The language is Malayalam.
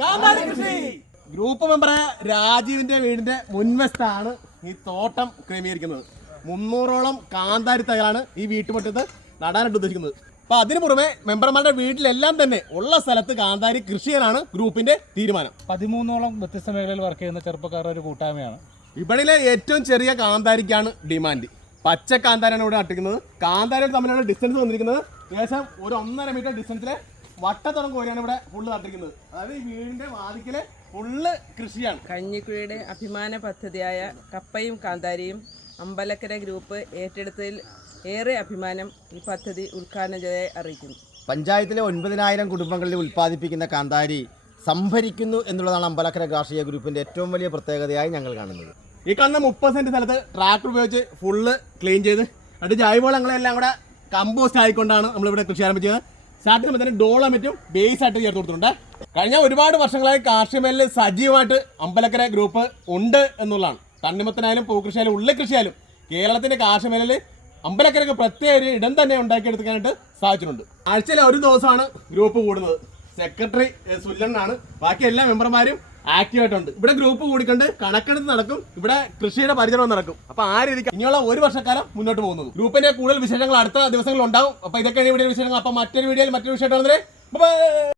കാന്താരി കൃഷി. ഗ്രൂപ്പ് മെമ്പറായ രാജീവിന്റെ വീടിന്റെ മുൻവശത്താണ് ഈ തോട്ടം ക്രമീകരിക്കുന്നത്. 300ഓളം കാന്താരി തൈകളാണ് ഈ വീട്ടുമുറ്റത്ത് നടാനായിട്ട് ഉദ്ദേശിക്കുന്നത്. അപ്പൊ അതിനു പുറമെ മെമ്പർമാരുടെ വീട്ടിലെല്ലാം തന്നെ ഉള്ള സ്ഥലത്ത് കാന്താരി കൃഷി ചെയ്യാനാണ് ഗ്രൂപ്പിന്റെ തീരുമാനം. 13ഓളം വ്യത്യസ്ത മേഖലയിൽ വർക്ക് ചെയ്യുന്ന ചെറുപ്പക്കാരുടെ ഒരു കൂട്ടായ്മയാണ്. വിപണിയിലെ ഏറ്റവും ചെറിയ കാന്താരിക്കാണ് ഡിമാൻഡ്. പച്ച കാന്താരിയാണ് ഇവിടെ നട്ടിരിക്കുന്നത്. കാന്താരിയോട് തമ്മിലുള്ള ഡിസ്റ്റൻസ് വന്നിരിക്കുന്നത് ഏകദേശം ഒരു 1.5 മീറ്റർ ഡിസ്റ്റൻസിലെ വട്ടത്തുറം കോരിയാണ് ഇവിടെ ഫുള്ള് നട്ടിരിക്കുന്നത്. അതായത് ഈ വീടിന്റെ വാതിക്കല് ഫുള്ള് കൃഷിയാണ്. കഞ്ഞിക്കുഴിയുടെ അഭിമാന പദ്ധതിയായ കപ്പയും കാന്താരിയും അമ്പലക്കര ഗ്രൂപ്പ് ഏറ്റെടുത്തതിൽ ഏറെ അഭിമാനം ഈ പദ്ധതി ഉദ്ഘാടനം ചെയ്തതായി അറിയിക്കുന്നു. പഞ്ചായത്തിലെ 9,000 കുടുംബങ്ങളിൽ ഉൽപ്പാദിപ്പിക്കുന്ന കാന്താരി സംഭരിക്കുന്നു എന്നുള്ളതാണ് അമ്പലക്കര കാർഷിക ഗ്രൂപ്പിന്റെ ഏറ്റവും വലിയ പ്രത്യേകതയായി ഞങ്ങൾ കാണുന്നത്. ഈ കാണുന്ന 30 സെന്റ് സ്ഥലത്ത് ട്രാക്ടർ ഉപയോഗിച്ച് ഫുള്ള് ക്ലീൻ ചെയ്ത് അത് ജൈവവളങ്ങളെല്ലാം കൂടെ കമ്പോസ്റ്റ് ആയിക്കൊണ്ടാണ് നമ്മളിവിടെ കൃഷി ആരംഭിച്ചത്. സ്റ്റാർട്ടിങ് തന്നെ ഡോളമിറ്റും ബേസ് ആയിട്ട് ചേർത്ത് കൊടുത്തിട്ടുണ്ട്. കഴിഞ്ഞ ഒരുപാട് വർഷങ്ങളായി കാർഷിക മേഖലയിൽ സജീവമായിട്ട് അമ്പലക്കര ഗ്രൂപ്പ് ഉണ്ട് എന്നുള്ളതാണ്. തണ്ണിമത്തനായാലും പൂക്കൃഷിയായാലും ഉള്ളിക്കൃഷിയായാലും കേരളത്തിന്റെ കാർഷിക മേഖലയിൽ അമ്പലക്കരക്ക് പ്രത്യേക ഒരു ഇടം തന്നെ ഉണ്ടാക്കിയെടുക്കാനായിട്ട് സാധിച്ചിട്ടുണ്ട്. ആഴ്ചയിൽ ഒരു ദിവസമാണ് ഗ്രൂപ്പ് കൂടുന്നത്. സെക്രട്ടറി സുല്ലണ്ണാണ്. ബാക്കി എല്ലാ മെമ്പർമാരും ആക്റ്റീവായിട്ടുണ്ട്. ഇവിടെ ഗ്രൂപ്പ് കൂടിക്കൊണ്ട് കണക്കെടുത്ത് നടക്കും. ഇവിടെ കൃഷിയുടെ പരിചരണം നടക്കും. അപ്പൊ ആ രീതിക്ക് ഇനിയുള്ള ഒരു വർഷക്കാലം മുന്നോട്ട് പോകുന്നത്. ഗ്രൂപ്പിന്റെ കൂടുതൽ വിശേഷങ്ങൾ അടുത്ത ദിവസങ്ങളിൽ ഉണ്ടാവും. അപ്പൊ ഇതൊക്കെയാണ് ഇവിടെ വിശേഷങ്ങൾ. അപ്പൊ മറ്റൊരു വീഡിയോയിൽ മറ്റൊരു വിഷയമായിട്ട്